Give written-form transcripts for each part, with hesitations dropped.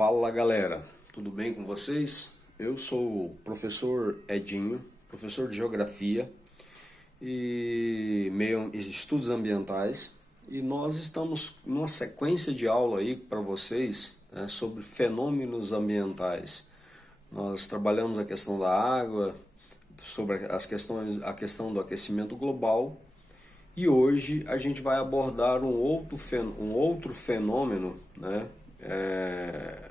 Fala galera, tudo bem com vocês? Eu sou o professor Edinho, professor de Geografia e Estudos Ambientais, e nós estamos numa sequência de aula aí para vocês, sobre fenômenos ambientais. Nós trabalhamos a questão da água, sobre a questão do aquecimento global, e hoje a gente vai abordar um outro fenômeno, né,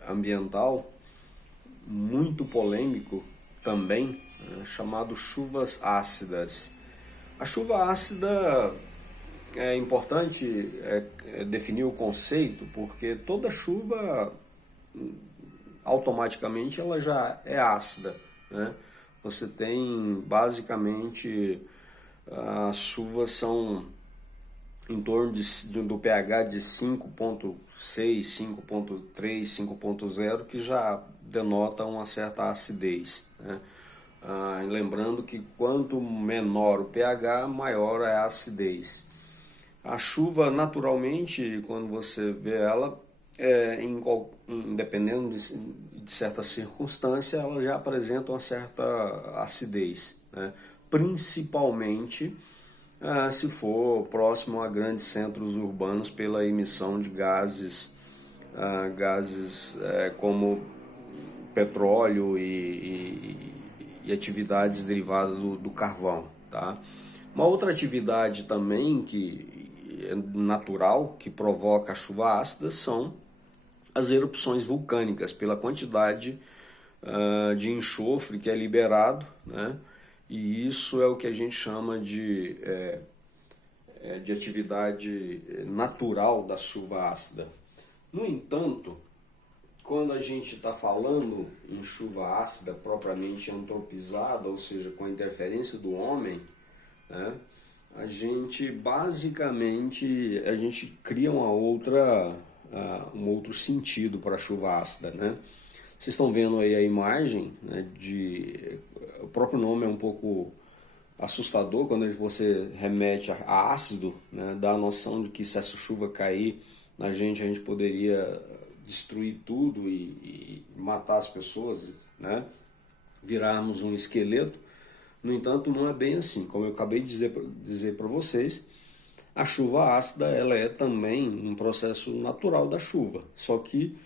ambiental muito polêmico também, né, chamado chuvas ácidas. A chuva ácida é importante definir o conceito, porque toda chuva automaticamente ela já é ácida, né? Você tem basicamente, as chuvas são em torno do pH de 5.6, 5.3, 5.0, que já denota uma certa acidez, né? Lembrando que quanto menor o pH, maior é a acidez. A chuva, naturalmente, quando você vê ela, dependendo de certa circunstância, ela já apresenta uma certa acidez, né? Principalmente se for próximo a grandes centros urbanos, pela emissão de gases como petróleo e atividades derivadas do carvão, tá? Uma outra atividade também que é natural, que provoca a chuva ácida, são as erupções vulcânicas, pela quantidade de enxofre que é liberado, né? E isso é o que a gente chama de atividade natural da chuva ácida. No entanto, quando a gente está falando em chuva ácida propriamente antropizada, ou seja, com a interferência do homem, né, a gente basicamente cria um outro sentido para a chuva ácida, né? Vocês estão vendo aí a imagem, né, o próprio nome é um pouco assustador quando você remete a ácido, né, dá a noção de que se essa chuva cair na gente, a gente poderia destruir tudo e matar as pessoas, né, virarmos um esqueleto. No entanto, não é bem assim. Como eu acabei de dizer para vocês, a chuva ácida ela é também um processo natural da chuva, só que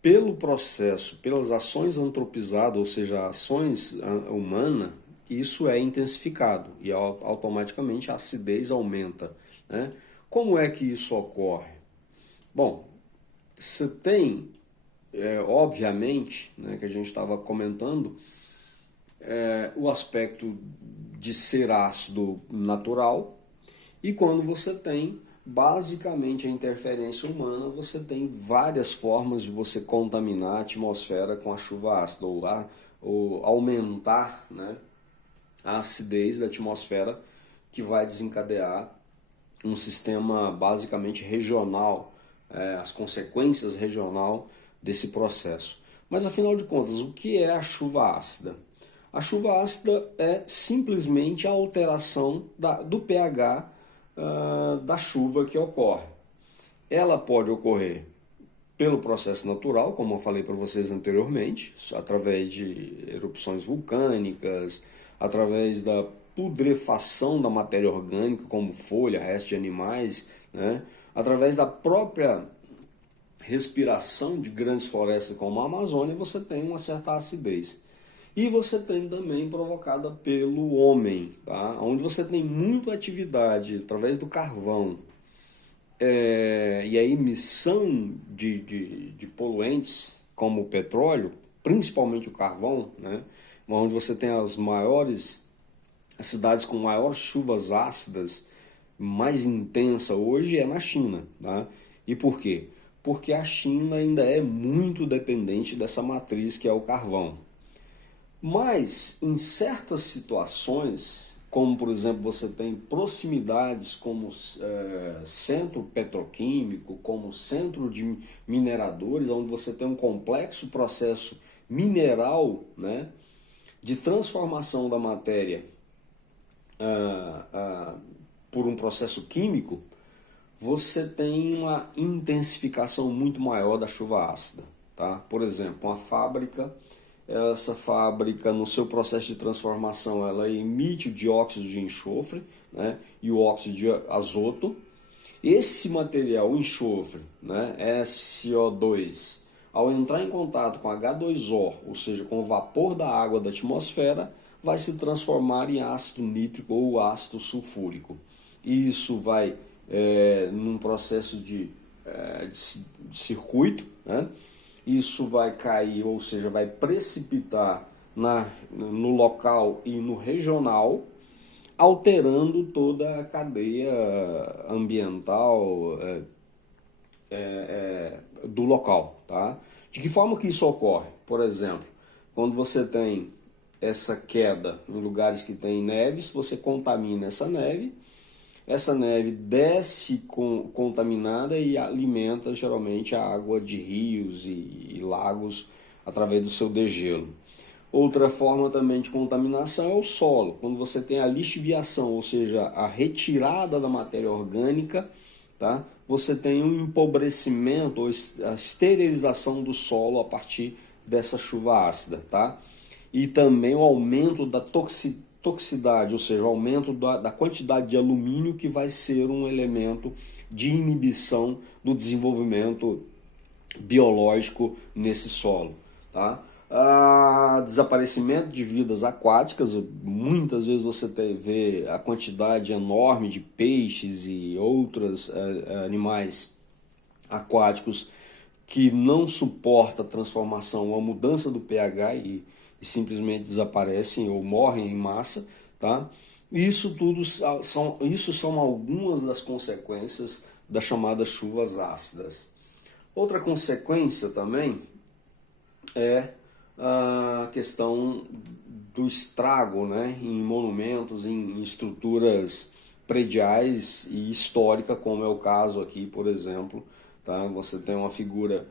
pelo processo, pelas ações antropizadas, ou seja, ações humanas, isso é intensificado e automaticamente a acidez aumenta, né? Como é que isso ocorre? Bom, você tem, obviamente, né, que a gente estava comentando, o aspecto de ser ácido natural, e quando você tem basicamente a interferência humana, você tem várias formas de você contaminar a atmosfera com a chuva ácida, ou aumentar, né, a acidez da atmosfera, que vai desencadear um sistema basicamente regional, as consequências regional desse processo. Mas afinal de contas, o que é a chuva ácida? A chuva ácida é simplesmente a alteração do pH da chuva que ocorre. Ela pode ocorrer pelo processo natural, como eu falei para vocês anteriormente, através de erupções vulcânicas, através da putrefação da matéria orgânica, como folha, restos de animais, né? Através da própria respiração de grandes florestas como a Amazônia, você tem uma certa acidez. E você tem também provocada pelo homem, tá? Onde você tem muita atividade através do carvão e a emissão de poluentes como o petróleo, principalmente o carvão, né? Onde você tem as cidades com maiores chuvas ácidas, mais intensa hoje é na China, tá? E por quê? Porque a China ainda é muito dependente dessa matriz que é o carvão. Mas em certas situações, como por exemplo você tem proximidades como centro petroquímico, como centro de mineradores, onde você tem um complexo processo mineral, né, de transformação da matéria por um processo químico, você tem uma intensificação muito maior da chuva ácida. tá? Por exemplo, uma fábrica, essa fábrica no seu processo de transformação ela emite o dióxido de enxofre, né, e o óxido de azoto. Esse material, o enxofre, né, SO2, ao entrar em contato com H2O, ou seja, com o vapor da água da atmosfera, vai se transformar em ácido nítrico ou ácido sulfúrico. E isso vai, num processo de circuito, né? Isso vai cair, ou seja, vai precipitar no local e no regional, alterando toda a cadeia ambiental do local. Tá? De que forma que isso ocorre? Por exemplo, quando você tem essa queda em lugares que tem neves, você contamina essa neve desce contaminada e alimenta geralmente a água de rios e lagos através do seu degelo. Outra forma também de contaminação é o solo, quando você tem a lixiviação, ou seja, a retirada da matéria orgânica, tá? Você tem um empobrecimento ou a esterilização do solo a partir dessa chuva ácida. Tá? E também o aumento da toxicidade, ou seja, o aumento da quantidade de alumínio que vai ser um elemento de inibição do desenvolvimento biológico nesse solo. Tá? Desaparecimento de vidas aquáticas, muitas vezes você vê a quantidade enorme de peixes e outros animais aquáticos que não suporta a transformação ou a mudança do pH e simplesmente desaparecem ou morrem em massa. Tá? Isso são algumas das consequências das chamadas chuvas ácidas. Outra consequência também é a questão do estrago, né, em monumentos, em estruturas prediais e histórica, como é o caso aqui, por exemplo. Tá? Você tem uma figura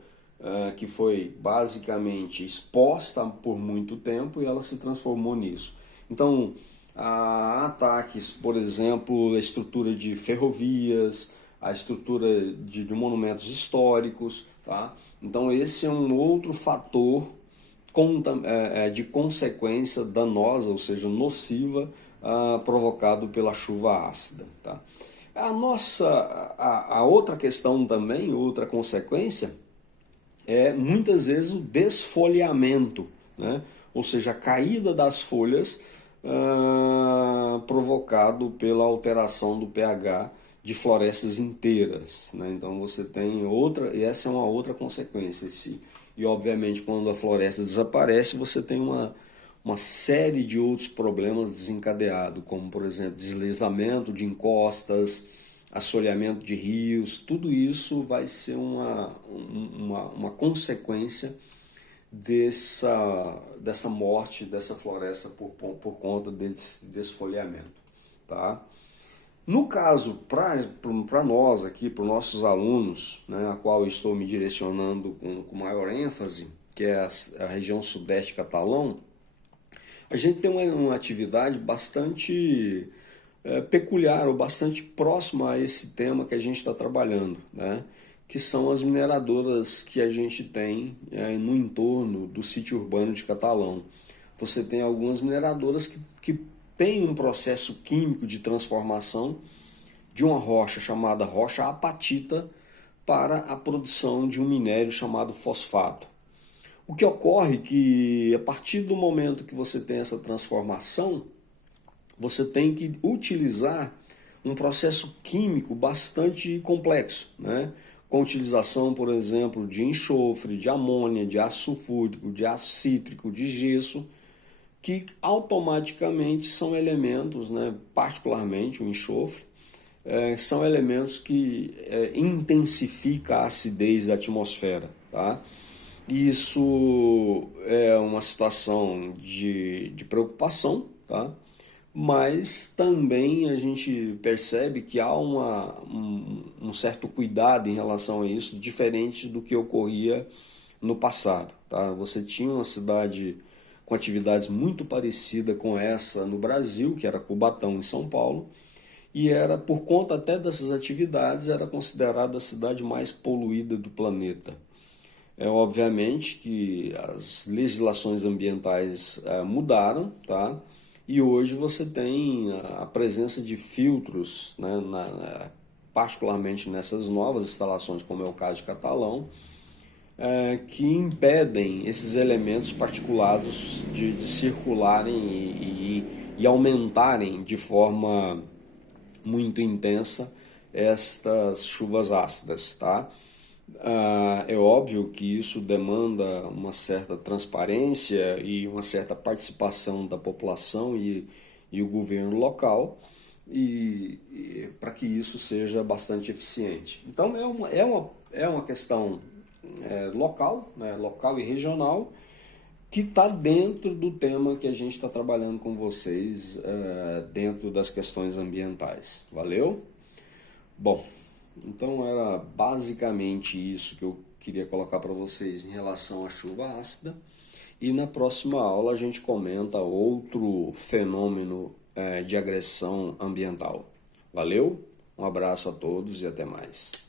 que foi basicamente exposta por muito tempo e ela se transformou nisso. Então, ataques, por exemplo, a estrutura de ferrovias, a estrutura de monumentos históricos. Tá? Então, esse é um outro fator de consequência danosa, ou seja, nociva, provocado pela chuva ácida. Tá? A outra questão também, outra consequência, é muitas vezes o desfolhamento, né? Ou seja, a caída das folhas provocado pela alteração do pH de florestas inteiras. Né? Então você tem outra, e essa é uma outra consequência. E obviamente quando a floresta desaparece, você tem uma série de outros problemas desencadeados, como por exemplo deslizamento de encostas, assoreamento de rios. Tudo isso vai ser uma consequência dessa morte dessa floresta por conta desse desfolhamento. Tá? No caso, para nós aqui, para os nossos alunos, né, a qual eu estou me direcionando com maior ênfase, que é a região sudeste catalão, a gente tem uma atividade bastante peculiar ou bastante próxima a esse tema que a gente está trabalhando, né, que são as mineradoras que a gente tem no entorno do sítio urbano de Catalão. Você tem algumas mineradoras que tem um processo químico de transformação de uma rocha chamada rocha apatita para a produção de um minério chamado fosfato. O que ocorre é que a partir do momento que você tem essa transformação, você tem que utilizar um processo químico bastante complexo, né? Com a utilização, por exemplo, de enxofre, de amônia, de ácido sulfúrico, de ácido cítrico, de gesso, que automaticamente são elementos, né, particularmente o enxofre, são elementos que intensificam a acidez da atmosfera. Tá? Isso é uma situação de preocupação, tá? Mas também a gente percebe que há um certo cuidado em relação a isso, diferente do que ocorria no passado. Tá? Você tinha uma cidade com atividades muito parecidas com essa no Brasil, que era Cubatão, em São Paulo, e era, por conta até dessas atividades, era considerada a cidade mais poluída do planeta. É obviamente que as legislações ambientais mudaram, tá? E hoje você tem a presença de filtros, né, particularmente nessas novas instalações, como é o caso de Catalão, que impedem esses elementos particulados de circularem e aumentarem de forma muito intensa estas chuvas ácidas, tá? É óbvio que isso demanda uma certa transparência e uma certa participação da população e o governo local e para que isso seja bastante eficiente. Então é uma questão local, né, local e regional, que está dentro do tema que a gente está trabalhando com vocês dentro das questões ambientais. Valeu? Bom, então era basicamente isso que eu queria colocar para vocês em relação à chuva ácida. E na próxima aula a gente comenta outro fenômeno de agressão ambiental. Valeu? Um abraço a todos e até mais.